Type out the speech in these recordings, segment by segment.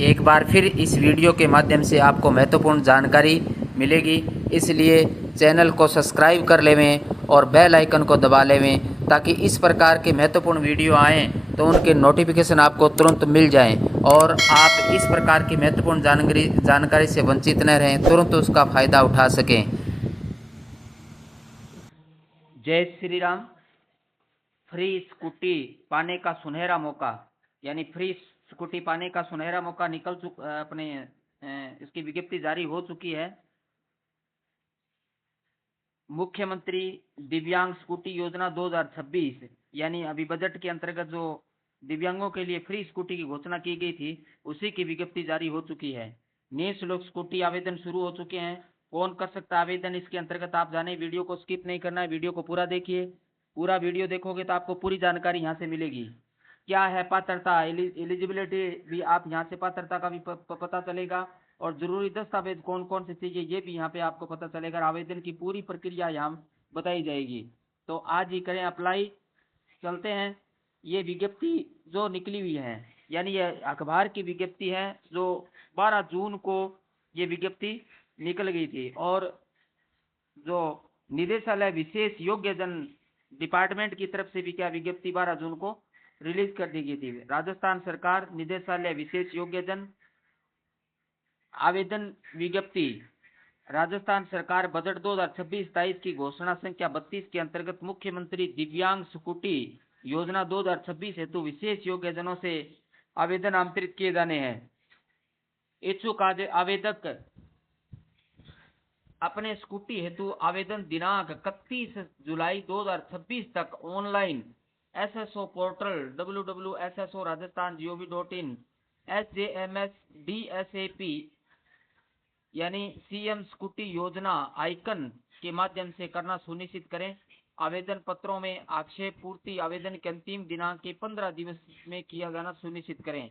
एक बार फिर इस वीडियो के माध्यम से आपको महत्वपूर्ण जानकारी मिलेगी, इसलिए चैनल को सब्सक्राइब कर लेवें और बेल आइकन को दबा लेवें ताकि इस प्रकार के महत्वपूर्ण वीडियो आएँ तो उनके नोटिफिकेशन आपको तुरंत मिल जाएं और आप इस प्रकार की महत्वपूर्ण जानकारी से वंचित न रहें, तुरंत उसका फ़ायदा उठा सकें। जय श्री राम। फ्री स्कूटी पाने का सुनहरा मौका, यानी फ्री स्कूटी पाने का सुनहरा मौका निकल इसकी विज्ञप्ति जारी हो चुकी है। मुख्यमंत्री दिव्यांग स्कूटी योजना 2026, यानी अभी बजट के अंतर्गत जो दिव्यांगों के लिए फ्री स्कूटी की घोषणा की गई थी, उसी की विज्ञप्ति जारी हो चुकी है। निःशुल्क स्कूटी आवेदन शुरू हो चुके हैं। कौन कर सकता है आवेदन इसके अंतर्गत, आप जाने। वीडियो को स्किप नहीं करना है, वीडियो को पूरा देखिए। पूरा वीडियो देखोगे तो आपको पूरी जानकारी यहाँ से मिलेगी। क्या है पात्रता, एलिजिबिलिटी भी आप यहाँ से पात्रता का भी पता चलेगा, और जरूरी दस्तावेज कौन कौन से चाहिए ये भी यहाँ पे आपको पता चलेगा। आवेदन की पूरी प्रक्रिया यहाँ बताई जाएगी। तो आज ही करें अप्लाई। चलते हैं। ये विज्ञप्ति जो निकली हुई है, यानी ये अखबार की विज्ञप्ति है जो 12 जून को ये विज्ञप्ति निकल गई थी, और जो निदेशालय विशेष योग्य जन डिपार्टमेंट की तरफ से भी क्या विज्ञप्ति 12 जून को रिलीज कर दी गई थी। राजस्थान सरकार निदेशालय विशेष योग्य जन आवेदन विज्ञप्ति। राजस्थान सरकार बजट 2026-27 की घोषणा संख्या 32 के अंतर्गत मुख्यमंत्री दिव्यांग स्कूटी योजना 2026 हेतु विशेष योग्य जनों से आवेदन आमंत्रित किए जाने हैं। इच्छुक आवेदक अपने स्कूटी हेतु आवेदन दिनांक 31 जुलाई 2026 तक online SSO portal www.sso.rajasthan.gov.in SJMS-DSAP यानी CM स्कूटी योजना आइकन के माध्यम से करना सुनिश्चित करें। आवेदन पत्रों में आक्षेप पूर्ति आवेदन के अंतिम दिनांक के 15 दिवस में किया जाना सुनिश्चित करें।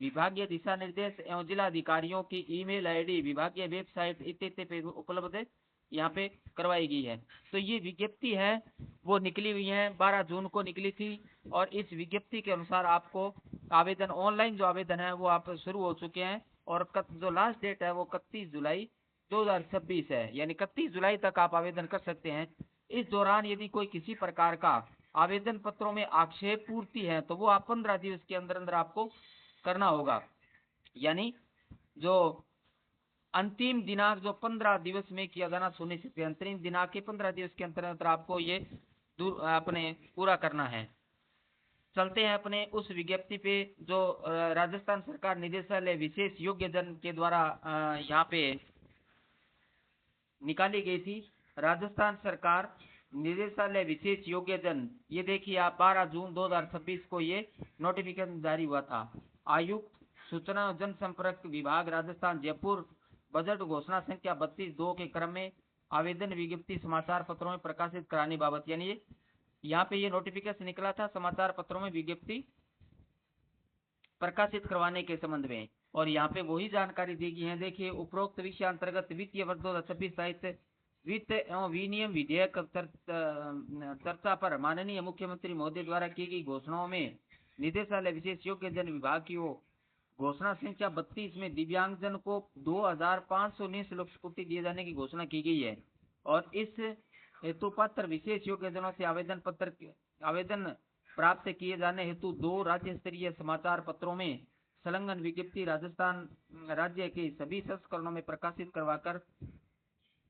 विभागीय दिशा निर्देश एवं जिला अधिकारियों की ईमेल आईडी विभागीय वेबसाइट इत्यादि पे उपलब्ध यहाँ पे करवाई गई है। तो ये विज्ञप्ति है वो निकली हुई है, 12 जून को निकली थी, और इस विज्ञप्ति के अनुसार आपको आवेदन ऑनलाइन जो आवेदन है वो आप शुरू हो चुके हैं, और जो लास्ट डेट है वो 31 जुलाई 2026 है, यानी 31 जुलाई तक आप आवेदन कर सकते हैं। इस दौरान यदि कोई किसी प्रकार का आवेदन पत्रों में आक्षेप पूर्ति है तो वो आप 15 दिवस के अंदर अंदर आपको करना होगा। यानी जो अंतिम दिनांक जो 15 दिवस में किया जाना सुनिश्चित है, अंतिम दिनांक के 15 दिवस के अंतर आपको ये अपने पूरा करना है। चलते हैं अपने उस विज्ञप्ति पे जो राजस्थान सरकार निदेशालय विशेष योग्य जन के द्वारा यहाँ पे निकाली गई थी। राजस्थान सरकार निदेशालय विशेष योग्य जन, ये देखिए आप 12 जून 2026 को ये नोटिफिकेशन जारी हुआ था। आयुक्त सूचना और जनसंपर्क विभाग राजस्थान जयपुर बजट घोषणा संख्या 32(2) के क्रम में आवेदन विज्ञप्ति समाचार पत्रों में प्रकाशित कराने बाबत, यानी यहाँ पे ये नोटिफिकेशन निकला था समाचार पत्रों में विज्ञप्ति प्रकाशित करवाने के संबंध में, और यहाँ पे वही जानकारी दी गई है। देखिए, उपरोक्त विषय अंतर्गत वित्तीय वर्ष 2026-27 वित्त एवं विनियम विधेयक चर्चा पर माननीय मुख्यमंत्री महोदय द्वारा की गई घोषणाओं में निदेशालय विशेष योग्य जन विभाग की घोषणा संख्या 32 में दिव्यांगजन को 2500 निःशुल्क स्कूटी दिए जाने की घोषणा की गई है, और इस हेतु पात्र विशेष योग्य जनों से आवेदन प्राप्त किए जाने हेतु 2 राज्य स्तरीय समाचार पत्रों में संलग्न विज्ञप्ति राजस्थान राज्य के सभी संस्करणों में प्रकाशित करवाकर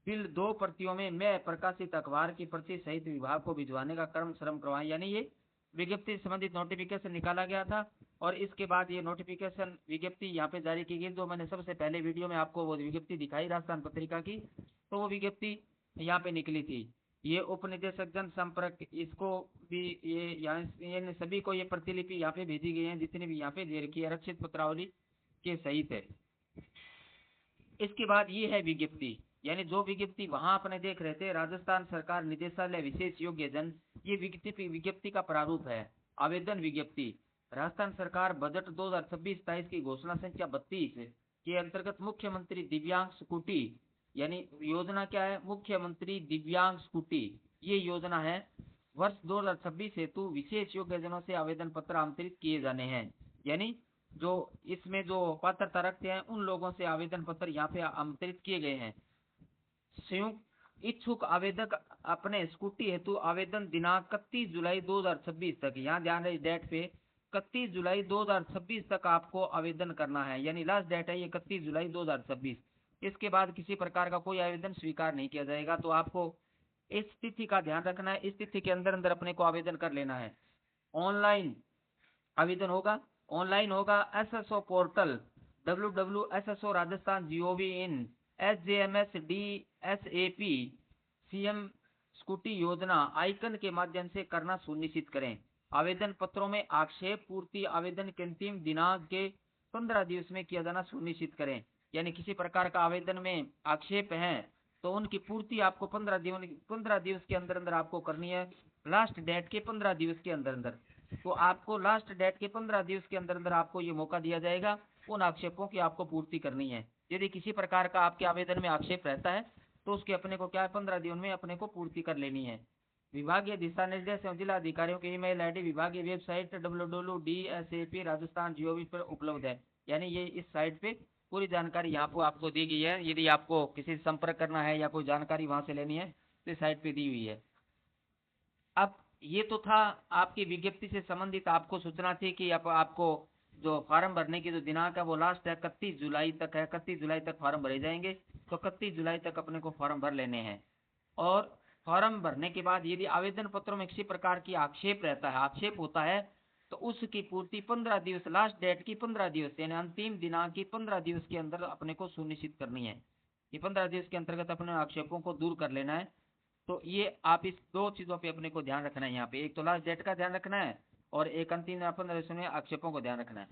बिल 2 प्रतियों में प्रकाशित अखबार की प्रति सहित विभाग को भिजवाने का क्रम श्रम करवाएं। यानी ये विज्ञप्ति संबंधित नोटिफिकेशन निकाला गया था, और इसके बाद ये नोटिफिकेशन विज्ञप्ति यहाँ पे जारी की गई। जो मैंने सबसे पहले वीडियो में आपको वो विज्ञप्ति दिखाई राजस्थान पत्रिका की, तो वो विज्ञप्ति यहाँ पे निकली थी। ये उप निदेशक जनसंपर्क, इसको भी ये सभी को ये प्रतिलिपि यहाँ पे भेजी गई है, जितनी भी यहाँ पे दे रखी है आरक्षित पत्रावली के सहित है। इसके बाद ये है विज्ञप्ति, यानी जो विज्ञप्ति वहां अपने देख रहे थे राजस्थान सरकार निदेशालय विशेष योग्य जन, ये विज्ञप्ति का प्रारूप है। आवेदन विज्ञप्ति राजस्थान सरकार बजट 2026-27 की घोषणा संख्या 32 के अंतर्गत मुख्यमंत्री दिव्यांग स्कूटी, यानी योजना क्या है, मुख्यमंत्री दिव्यांग स्कूटी, ये योजना है। वर्ष 2026 हेतु विशेष योग्य जनों से आवेदन पत्र आमंत्रित किए जाने हैं। यानी जो इसमें जो पात्रता रखते हैं उन लोगों से आवेदन पत्र यहाँ पे आमंत्रित किए गए हैं। संयुक्त इच्छुक आवेदक अपने स्कूटी हेतु आवेदन दिनांक 31 जुलाई 2026 तक, यहाँ ध्यान रहे डेट पे 31 जुलाई 2026 तक आपको आवेदन करना है, यानी लास्ट डेट है ये 31 जुलाई 2026। इसके बाद किसी प्रकार का कोई आवेदन स्वीकार नहीं किया जाएगा। तो आपको इस तिथि का ध्यान रखना है, इस तिथि के अंदर अंदर अपने को आवेदन कर लेना है। ऑनलाइन आवेदन होगा, ऑनलाइन होगा SSO portal www.sso rajasthan.gov.in SJMSDSAP CM scooty योजना आइकन के माध्यम से करना सुनिश्चित करें। आवेदन पत्रों में आक्षेप पूर्ति आवेदन के अंतिम दिनांक के 15 दिवस में किया जाना सुनिश्चित करें। यानी किसी प्रकार का आवेदन में आक्षेप है तो उनकी पूर्ति आपको 15 दिवस के अंदर अंदर आपको करनी है, लास्ट डेट के 15 दिवस के अंदर अंदर। तो आपको लास्ट डेट के 15 दिवस के अंदर अंदर आपको ये मौका दिया जाएगा उन आक्षेपों की आपको पूर्ति करनी है। यदि किसी प्रकार का आपके आवेदन में आक्षेप रहता है तो उसके अपने को क्या है 15 दिनों में अपने को पूर्ति कर लेनी है। विभागीय दिशा निर्देश एवं जिला अधिकारियों की ईमेल आईडी विभागीय वेबसाइट www.dsap.rajasthan.gov पर उपलब्ध है। यानी ये इस साइट पे पूरी जानकारी यहाँ पर आपको दी गई है। यदि आपको किसी से संपर्क करना है या कोई जानकारी वहाँ से लेनी है तो इस साइट पे दी हुई है। अब ये तो था आपकी विज्ञप्ति से संबंधित आपको सूचना थी कि आपको जो फार्म भरने की जो दिनांक है वो लास्ट है 31 जुलाई तक है। 31 जुलाई तक फार्म भरे जाएंगे, तो 31 जुलाई तक अपने को फार्म भर लेने हैं। और फार्म भरने के बाद यदि आवेदन पत्रों में किसी प्रकार की आक्षेप रहता है, आक्षेप होता है, तो उसकी पूर्ति 15 दिवस लास्ट डेट की 15 दिवस यानी अंतिम दिनांक की 15 दिवस के अंदर अपने को सुनिश्चित करनी है। ये 15 दिवस के अंतर्गत अपने आक्षेपों को दूर कर लेना है। तो ये आप इस दो चीजों पे अपने को ध्यान रखना है। यहाँ पे एक तो लास्ट डेट का ध्यान रखना है और एक अंतिम 15 दिवस में आक्षेपों को ध्यान रखना है।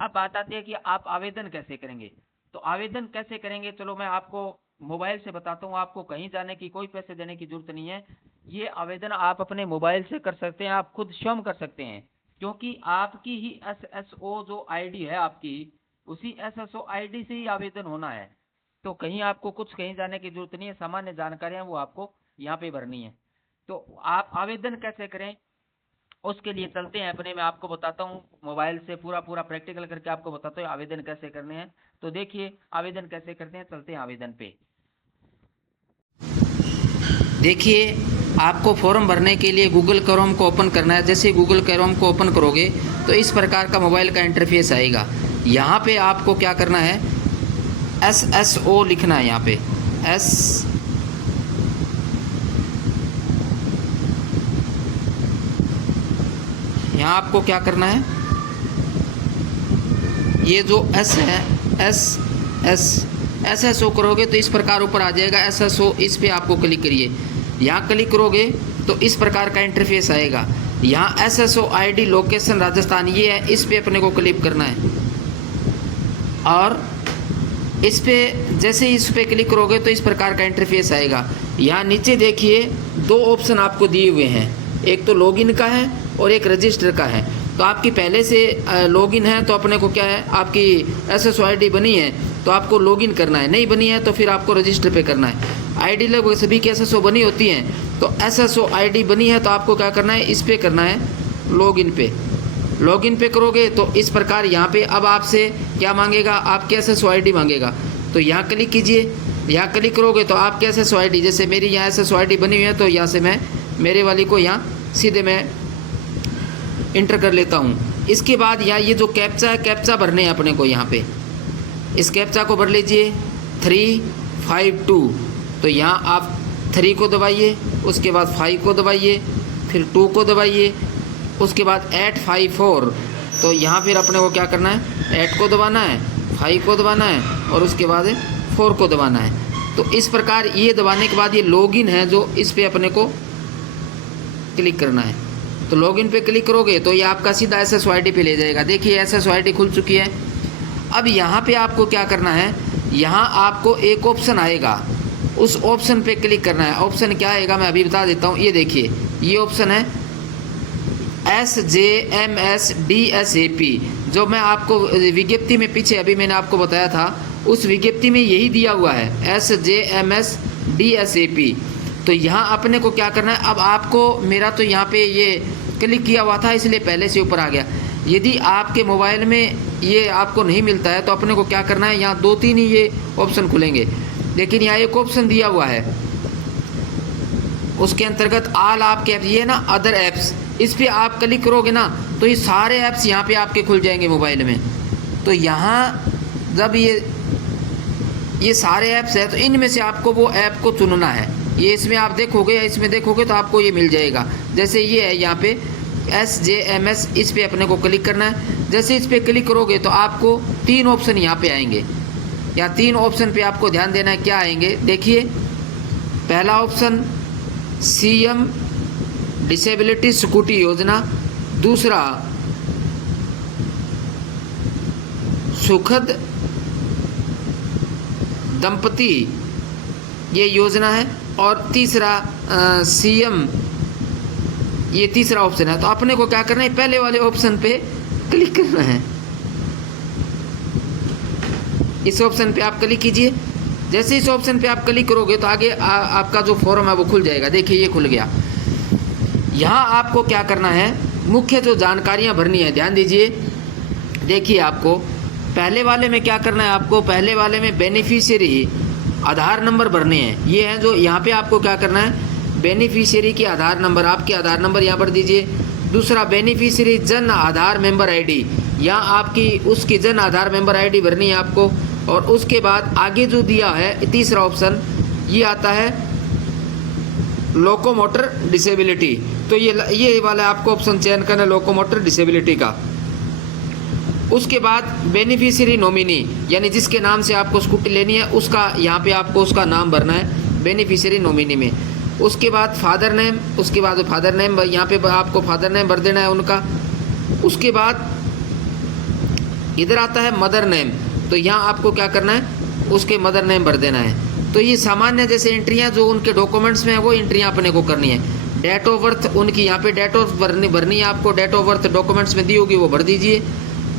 अब बात आती है कि आप आवेदन कैसे करेंगे। तो आवेदन कैसे करेंगे, चलो मैं आपको मोबाइल से बताता हूँ। आपको कहीं जाने की कोई पैसे देने की जरूरत नहीं है। ये आवेदन आप अपने मोबाइल से कर सकते हैं, आप खुद स्वयं कर सकते हैं, क्योंकि आपकी ही SSO जो ID है आपकी, उसी SSO ID से ही आवेदन होना है। तो कहीं आपको कुछ कहीं जाने की जरूरत नहीं है। सामान्य जानकारियां वो आपको यहाँ पे भरनी है। तो आप आवेदन कैसे करें उसके लिए चलते हैं अपने, मैं आपको बताता हूँ मोबाइल से पूरा प्रैक्टिकल करके आपको बताता हूँ आवेदन कैसे करने हैं। तो देखिए आवेदन कैसे करते हैं, चलते हैं आवेदन पे। देखिए आपको फॉर्म भरने के लिए गूगल क्रोम को ओपन करना है। जैसे गूगल क्रोम को ओपन करोगे तो इस प्रकार का मोबाइल का इंटरफेस आएगा। यहाँ पे आपको क्या करना है, SSO लिखना है। यहाँ पे यहाँ आपको क्या करना है, ये जो S है SSO करोगे तो इस प्रकार ऊपर आ जाएगा SSO। इस पे आपको क्लिक करिए। यहाँ क्लिक करोगे तो इस प्रकार का इंटरफेस आएगा। यहाँ SSO ID लोकेशन राजस्थान ये है, इस पे अपने को क्लिक करना है। और इस पे जैसे इस पे क्लिक करोगे तो इस प्रकार का इंटरफेस आएगा। यहाँ नीचे देखिए दो ऑप्शन आपको दिए हुए हैं, एक तो लॉगिन का है और एक रजिस्टर का है। तो आपकी पहले से लॉगिन है तो अपने को क्या है, आपकी SSO ID बनी है तो आपको लॉगिन करना है, नहीं बनी है तो फिर आपको रजिस्टर पे करना है। ID लगभग सभी की SSO बनी होती हैं, तो SSO ID बनी है तो आपको क्या करना है, इस पे करना है लॉगिन पे। लॉगिन पे करोगे तो इस प्रकार यहाँ पे अब आपसे क्या मांगेगा, आपके SSO ID मांगेगा। तो यहाँ क्लिक कीजिए। यहाँ क्लिक करोगे तो आपके SSO ID, जैसे मेरी यहाँ SSO ID बनी हुई है तो यहाँ से मैं मेरे वाली को यहाँ सीधे मैं इंटर कर लेता हूँ। इसके बाद यहाँ ये जो कैप्चा है, कैप्चा भरने हैं अपने को। यहाँ पे इस कैप्चा को भर लीजिए 352। तो यहाँ आप 3 को दबाइए, उसके बाद 5 को दबाइए, फिर 2 को दबाइए, उसके बाद 854। तो यहाँ फिर अपने को क्या करना है, 8 को दबाना है, 5 को दबाना है और उसके बाद 4 को दबाना है। तो इस प्रकार ये दबाने के बाद ये लॉगिन है जो इस पे अपने को क्लिक करना है। तो लॉगिन पे क्लिक करोगे तो ये आपका सीधा SSO ID पे ले जाएगा। देखिए SSO ID खुल चुकी है। अब यहाँ पे आपको क्या करना है, यहाँ आपको एक ऑप्शन आएगा, उस ऑप्शन पे क्लिक करना है। ऑप्शन क्या आएगा मैं अभी बता देता हूँ। ये देखिए ये ऑप्शन है SJMSDSAP, जो मैं आपको विज्ञप्ति में पीछे अभी मैंने आपको बताया था, उस विज्ञप्ति में यही दिया हुआ है SJMSDSAP। तो यहाँ अपने को क्या करना है, अब आपको मेरा तो यहाँ पे ये क्लिक किया हुआ था इसलिए पहले से ऊपर आ गया। यदि आपके मोबाइल में ये आपको नहीं मिलता है तो अपने को क्या करना है, यहाँ 2-3 ही ये ऑप्शन खुलेंगे, लेकिन यहाँ एक ऑप्शन दिया हुआ है, उसके अंतर्गत ऑल आपके ऐप, ये ना अदर ऐप्स, इस पर आप क्लिक करोगे ना तो ये सारे ऐप्स यहाँ पे आपके खुल जाएंगे मोबाइल में। तो यहाँ जब ये सारे ऐप्स है तो इनमें से आपको वो ऐप को चुनना है। ये इसमें आप देखोगे या इसमें देखोगे तो आपको ये मिल जाएगा। जैसे ये है यहाँ पे SJMS, इस पे अपने को क्लिक करना है। जैसे इस पे क्लिक करोगे तो आपको 3 ऑप्शन यहाँ पे आएंगे। यहाँ 3 ऑप्शन पे आपको ध्यान देना है, क्या आएंगे देखिए। पहला ऑप्शन CM डिसेबिलिटी स्कूटी योजना, दूसरा सुखद दंपति ये योजना है, और तीसरा CM, ये तीसरा ऑप्शन है। तो अपने को क्या करना है, पहले वाले ऑप्शन पे क्लिक करना है। इस ऑप्शन पे आप क्लिक कीजिए। जैसे इस ऑप्शन पे आप क्लिक करोगे तो आगे आपका जो फॉर्म है वो खुल जाएगा। देखिए ये खुल गया। यहाँ आपको क्या करना है, मुख्य जो जानकारियाँ भरनी है, ध्यान दीजिए। देखिए आपको पहले वाले में क्या करना है, आपको पहले वाले में बेनिफिशियरी आधार नंबर भरने हैं। ये है जो यहाँ पे आपको क्या करना है, बेनिफिशियरी की आधार नंबर, आपके आधार नंबर यहाँ पर दीजिए। दूसरा beneficiary Jan Aadhaar member ID, यहाँ आपकी उसकी जन आधार मेंबर आईडी भरनी है आपको। और उसके बाद आगे जो दिया है तीसरा ऑप्शन, ये आता है लोकोमोटर डिसेबिलिटी। तो ये वाला आपको ऑप्शन चयन करना है, लोकोमोटर डिसेबिलिटी का। उसके बाद बेनिफिशियरी नॉमिनी, यानी जिसके नाम से आपको स्कूटी लेनी है उसका, यहाँ पे आपको उसका नाम भरना है बेनिफिशियरी नॉमिनी में। उसके बाद फादर नेम, उसके बाद फादर नेम यहाँ पे आपको फादर नेम भर देना है उनका। उसके बाद इधर आता है मदर नेम, तो यहाँ आपको क्या करना है, उसके मदर नेम भर देना है। तो ये सामान्य जैसे एंट्रियाँ जो उनके डॉक्यूमेंट्स में है वो एंट्रियाँ अपने को करनी है। डेट ऑफ बर्थ उनकी यहाँ पे डेट ऑफ भरनी है आपको, डेट ऑफ बर्थ डॉक्यूमेंट्स में दी होगी वो भर दीजिए।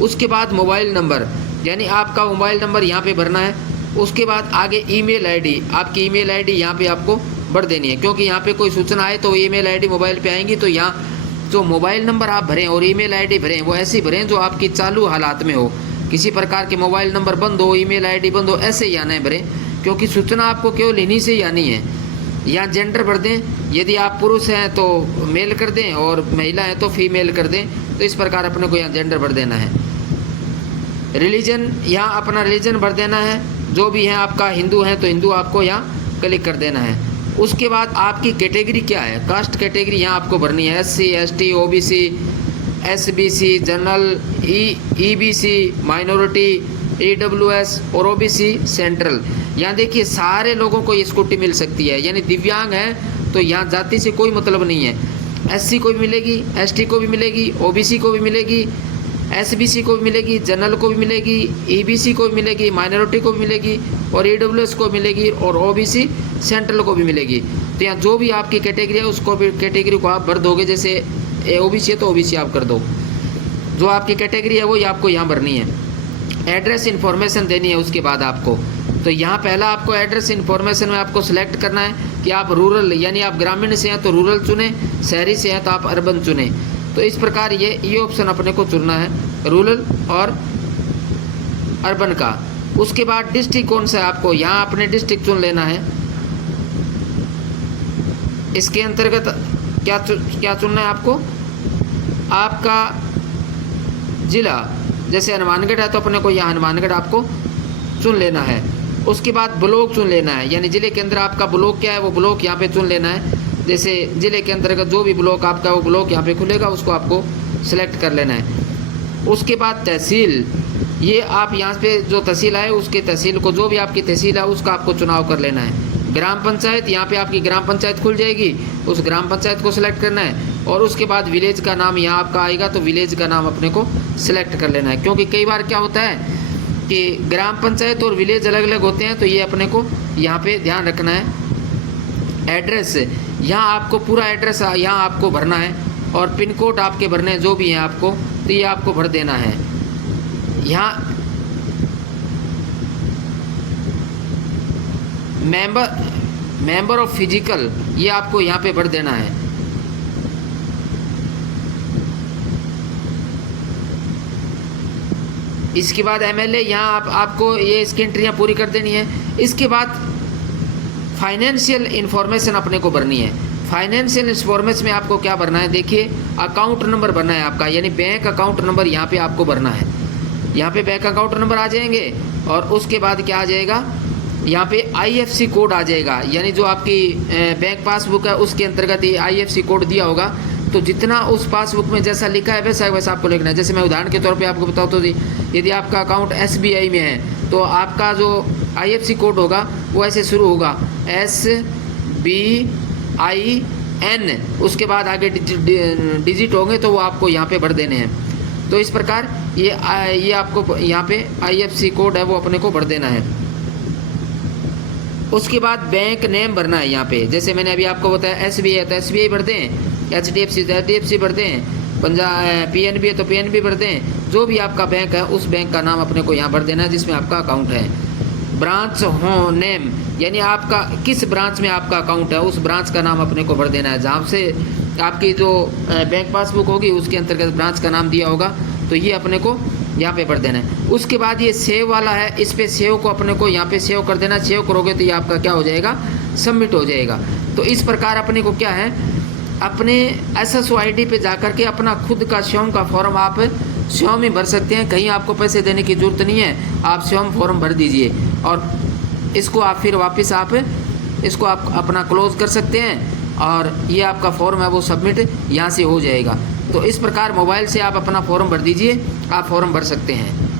उसके बाद मोबाइल नंबर, यानी आपका मोबाइल नंबर यहाँ पे भरना है। उसके बाद आगे ईमेल आईडी, आपकी ईमेल आईडी यहाँ पे आपको भर देनी है, क्योंकि यहाँ पे कोई सूचना आए तो ईमेल आईडी मोबाइल पे आएंगी। तो यहाँ जो मोबाइल नंबर आप भरें और ईमेल आईडी भरें वो ऐसी भरें जो आपकी चालू हालात में हो, किसी प्रकार के मोबाइल नंबर बंद हो, ईमेल आईडी बंद हो, ऐसे ही आना है भरें, क्योंकि सूचना आपको केवल इन्हीं से ही आनी है। यहाँ जेंडर भर दें, यदि आप पुरुष हैं तो मेल कर दें और महिला हैं तो फीमेल कर दें। तो इस प्रकार अपने को यहाँ जेंडर भर देना है। रिलीजन, यहाँ अपना रिलीजन भर देना है, जो भी है आपका हिंदू है तो हिंदू आपको यहाँ क्लिक कर देना है। उसके बाद आपकी कैटेगरी क्या है, कास्ट कैटेगरी यहाँ आपको भरनी है। SC ST OBC SBC general EBC minority AWS और OBC सेंट्रल। यहाँ देखिए सारे लोगों को ये स्कूटी मिल सकती है, यानी दिव्यांग है तो यहाँ जाति से कोई मतलब नहीं है। SC को भी मिलेगी, ST को भी मिलेगी, OBC को भी मिलेगी, SBC को भी मिलेगी, जनरल को भी मिलेगी, EBC को भी मिलेगी, माइनॉरिटी को भी मिलेगी और AWS को मिलेगी और OBC सेंट्रल को भी मिलेगी। तो यहाँ जो भी आपकी कैटेगरी है उसको भी कैटेगरी को आप भर दोगे। जैसे OBC है तो OBC आप कर दो, जो आपकी कैटेगरी है वो आपको यहाँ भरनी है। एड्रेस इन्फॉर्मेशन देनी है उसके बाद आपको। तो यहाँ पहला आपको एड्रेस इन्फॉर्मेशन में आपको सिलेक्ट करना है कि आप रूरल, यानी आप ग्रामीण से हैं तो रूरल चुने, शहरी से हैं तो आप अर्बन चुने। तो इस प्रकार ये ऑप्शन अपने को चुनना है, रूरल और अर्बन का। उसके बाद डिस्ट्रिक्ट कौन सा है आपको, यहाँ अपने डिस्ट्रिक्ट चुन लेना है। इसके अंतर्गत क्या चुनना है आपको, आपका जिला, जैसे हनुमानगढ़ है तो अपने को यहाँ हनुमानगढ़ आपको चुन लेना है। उसके बाद ब्लॉक चुन लेना है, यानी जिले के अंदर आपका ब्लॉक क्या है वो ब्लॉक यहाँ पे चुन लेना है। जैसे जिले के अंतर्गत जो भी ब्लॉक आपका वो ब्लॉक यहाँ पे खुलेगा उसको आपको सिलेक्ट कर लेना है। उसके बाद तहसील, ये आप यहाँ पे जो तहसील है उसके तहसील को, जो भी आपकी तहसील है उसका आपको चुनाव कर लेना है। ग्राम पंचायत, यहाँ पे आपकी ग्राम पंचायत खुल जाएगी, उस ग्राम पंचायत को सिलेक्ट करना है। और उसके बाद विलेज का नाम यहाँ आपका आएगा तो विलेज का नाम अपने को सिलेक्ट कर लेना है, क्योंकि कई बार क्या होता है कि ग्राम पंचायत और विलेज अलग अलग होते हैं, तो ये अपने को यहाँ पे ध्यान रखना है। एड्रेस, यहाँ आपको पूरा एड्रेस यहाँ आपको भरना है और पिन कोड आपके भरने जो भी हैं आपको, तो ये आपको भर देना है। यहाँ मेंबर ऑफ फिजिकल, ये आपको यहाँ पे भर देना है। इसके बाद MLA, यहाँ आपको ये इसकी एंट्रियाँ पूरी कर देनी है। इसके बाद फाइनेंशियल इन्फॉर्मेशन अपने को भरनी है। फाइनेंशियल इन्फॉर्मेशन में आपको क्या भरना है, देखिए अकाउंट नंबर भरना है आपका, यानी बैंक अकाउंट नंबर यहाँ पे आपको भरना है। यहाँ पे बैंक अकाउंट नंबर आ जाएंगे और उसके बाद क्या आ जाएगा, यहाँ पे IFC कोड आ जाएगा, यानी जो आपकी बैंक पासबुक है उसके अंतर्गत ये IFC कोड दिया होगा। तो जितना उस पासबुक में जैसा लिखा है वैसा वैसा आपको लिखना है। जैसे मैं उदाहरण के तौर पे आपको बताऊँ तो यदि आपका अकाउंट SBI में है तो आपका जो IFC कोड होगा वो ऐसे शुरू होगा SBIN, उसके बाद आगे डिजिट होंगे तो वो आपको यहाँ पे भर देने हैं। तो इस प्रकार ये आपको यहाँ पे IFC कोड है वो अपने को भर देना है। उसके बाद बैंक नेम भरना है यहाँ पे। जैसे मैंने अभी आपको बताया SBI है तो SBI भरते हैं, HDFC तो HDFC भरते हैं, PNB है तो PNB भरते हैं। जो भी आपका बैंक है उस बैंक का नाम अपने को यहाँ भर देना है जिसमें आपका अकाउंट है। ब्रांच हो नेम, यानी आपका किस ब्रांच में आपका अकाउंट है उस ब्रांच का नाम अपने को भर देना है। जहाँ से आपकी जो बैंक पासबुक होगी उसके अंतर्गत ब्रांच का नाम दिया होगा तो ये अपने को यहाँ पे भर देना है। उसके बाद ये सेव वाला है, इस पे सेव को अपने को यहाँ पे सेव कर देना। सेव करोगे तो ये आपका क्या हो जाएगा, सबमिट हो जाएगा। तो इस प्रकार अपने को क्या है, अपने SSO ID पे जा कर के अपना खुद का स्वयं का फॉर्म आप स्वयं ही भर सकते हैं। कहीं आपको पैसे देने की ज़रूरत नहीं है, आप स्वयं फॉर्म भर दीजिए और इसको आप फिर वापस आप इसको आप अपना क्लोज़ कर सकते हैं और ये आपका फॉर्म है वो सबमिट यहाँ से हो जाएगा। तो इस प्रकार मोबाइल से आप अपना फॉर्म भर दीजिए, आप फॉर्म भर सकते हैं।